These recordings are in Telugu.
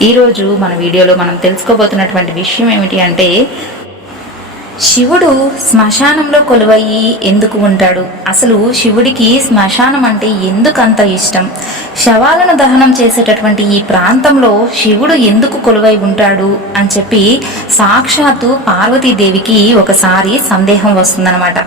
ఈరోజు మన వీడియోలో మనం తెలుసుకోబోతున్నటువంటి విషయం ఏమిటి అంటే శివుడు శ్మశానంలో కొలువయ్యి ఎందుకు ఉంటాడు? అసలు శివుడికి శ్మశానం అంటే ఎందుకు అంత ఇష్టం? శవాలను దహనం చేసేటటువంటి ఈ ప్రాంతంలో శివుడు ఎందుకు కొలువై ఉంటాడు? అని చెప్పి సాక్షాత్తు పార్వతీదేవికి ఒకసారి సందేహం వస్తుందన్నమాట.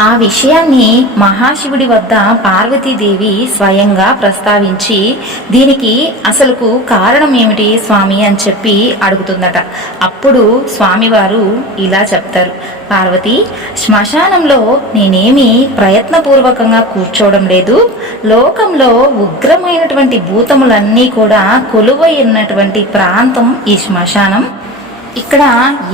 ఆ విషయాన్ని మహాశివుడి వద్ద పార్వతీదేవి స్వయంగా ప్రస్తావించి దీనికి అసలుకు కారణం ఏమిటి స్వామి అని చెప్పి అడుగుతుందట. అప్పుడు స్వామివారు ఇలా చెప్తారు. పార్వతి శ్మశానంలో నేనేమి ప్రయత్నపూర్వకంగా కూర్చోవడం లేదు. లోకంలో ఉగ్రమైనటువంటి భూతములన్నీ కూడా కొలువై ఉన్నటువంటి ప్రాంతం ఈ శ్మశానం. ఇక్కడ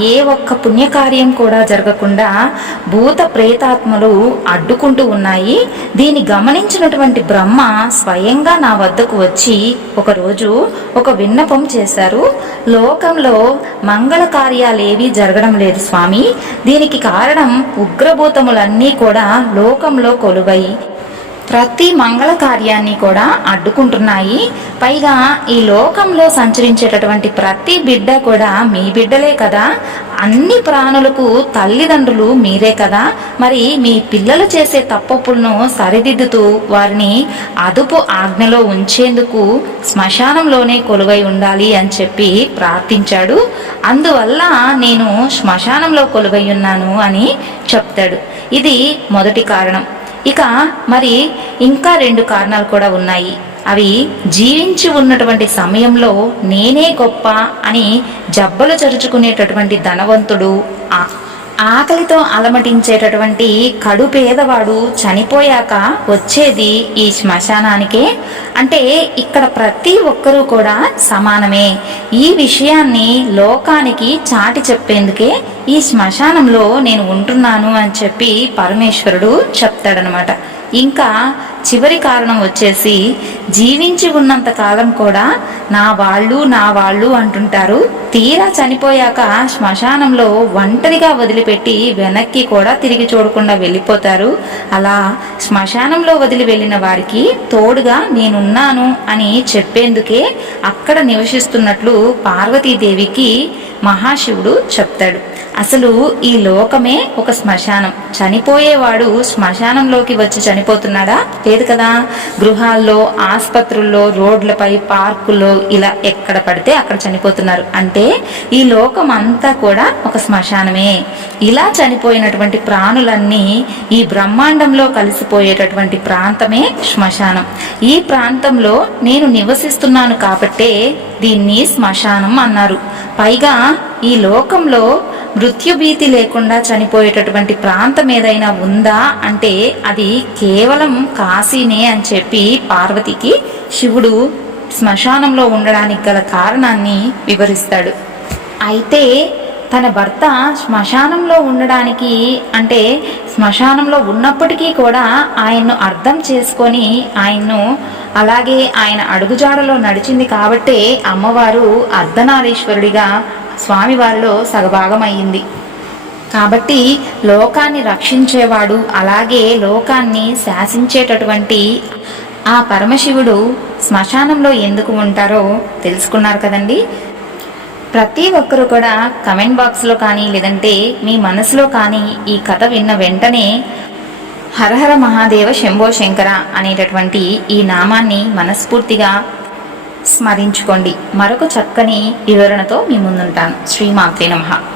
ఏ ఒక్క పుణ్యకార్యం కూడా జరగకుండా భూత ప్రేతాత్మలు అడ్డుకుంటూ ఉన్నాయి. దీన్ని గమనించినటువంటి బ్రహ్మ స్వయంగా నా వద్దకు వచ్చి ఒకరోజు ఒక విన్నపం చేశారు. లోకంలో మంగళ కార్యాలేవి జరగడం లేదు స్వామి. దీనికి కారణం ఉగ్రభూతములన్నీ కూడా లోకంలో కొలువై ప్రతి మంగళ కార్యాన్ని కూడా అడ్డుకుంటున్నాయి. పైగా ఈ లోకంలో సంచరించేటటువంటి ప్రతి బిడ్డ కూడా మీ బిడ్డలే కదా. అన్ని ప్రాణులకు తల్లిదండ్రులు మీరే కదా. మరి మీ పిల్లలు చేసే తప్పప్పులను సరిదిద్దుతూ వారిని అదుపు ఆజ్ఞలో ఉంచేందుకు శ్మశానంలోనే కొలువై ఉండాలి అని చెప్పి ప్రార్థించాడు. అందువల్ల నేను శ్మశానంలో కొలువై ఉన్నాను అని చెప్తాడు. ఇది మొదటి కారణం. ఇక మరి ఇంకా రెండు కారణాలు కూడా ఉన్నాయి. అవి జీవించి ఉన్నటువంటి సమయంలో నేనే గొప్ప అని జబ్బలు చరుచుకునేటటువంటి ధనవంతుడు ఆ- ఆకలితో అలమటించేటటువంటి కడు పేదవాడు చనిపోయాక వచ్చేది ఈ శ్మశానానికే? అంటే ఇక్కడ ప్రతి ఒక్కరూ కూడా సమానమే. ఈ విషయాన్ని లోకానికి చాటి చెప్పేందుకే ఈ శ్మశానంలో నేను ఉంటున్నాను అని చెప్పి పరమేశ్వరుడు చెప్తాడనమాట. ఇంకా చివరి కారణం వచ్చేసి జీవించి ఉన్నంత కాలం కూడా నా వాళ్ళు నా వాళ్ళు అంటుంటారు. తీరా చనిపోయాక శ్మశానంలో ఒంటరిగా వదిలిపెట్టి వెనక్కి కూడా తిరిగి చూడకుండా వెళ్ళిపోతారు. అలా శ్మశానంలో వదిలి వెళ్ళిన వారికి తోడుగా నేనున్నాను అని చెప్పేందుకే అక్కడ నివసిస్తున్నట్లు పార్వతీదేవికి మహాశివుడు చెప్తాడు. అసలు ఈ లోకమే ఒక శ్మశానం. చనిపోయేవాడు శ్మశానంలోకి వచ్చి చనిపోతున్నాడా? లేదు కదా. గృహాల్లో ఆసుపత్రుల్లో రోడ్లపై పార్కుల్లో ఇలా ఎక్కడ పడితే అక్కడ చనిపోతున్నారు. అంటే ఈ లోకం అంతా కూడా ఒక శ్మశానమే. ఇలా చనిపోయినటువంటి ప్రాణులన్నీ ఈ బ్రహ్మాండంలో కలిసిపోయేటటువంటి ప్రాంతమే శ్మశానం. ఈ ప్రాంతంలో నేను నివసిస్తున్నాను కాబట్టే దీన్ని శ్మశానం అన్నారు. పైగా ఈ లోకంలో మృత్యుభీతి లేకుండా చనిపోయేటటువంటి ప్రాంతం ఏదైనా ఉందా అంటే అది కేవలం కాశీనే అని చెప్పి పార్వతికి శివుడు శ్మశానంలో ఉండడానికి గల కారణాన్ని వివరిస్తాడు. అయితే తన భర్త శ్మశానంలో ఉండడానికి అంటే శ్మశానంలో ఉన్నప్పటికీ కూడా ఆయన్ను అర్థం చేసుకొని ఆయన్ను అలాగే ఆయన అడుగుజాడలో నడిచింది కాబట్టే అమ్మవారు అర్ధనారీశ్వరుడిగా స్వామివారిలో సగభాగమయ్యింది. కాబట్టి లోకాన్ని రక్షించేవాడు అలాగే లోకాన్ని శాసించేటటువంటి ఆ పరమశివుడు శ్మశానంలో ఎందుకు ఉంటారో తెలుసుకున్నారు కదండి? ప్రతి ఒక్కరు కూడా కమెంట్ బాక్స్లో కానీ లేదంటే మీ మనసులో కానీ ఈ కథ విన్న వెంటనే హరహర మహాదేవ శంభో శంకర అనేటటువంటి ఈ నామాన్ని మనస్ఫూర్తిగా స్మరించుకోండి. మరొక చక్కని వివరణతో మీ ముందుంటాను. శ్రీమాత్రే నమః.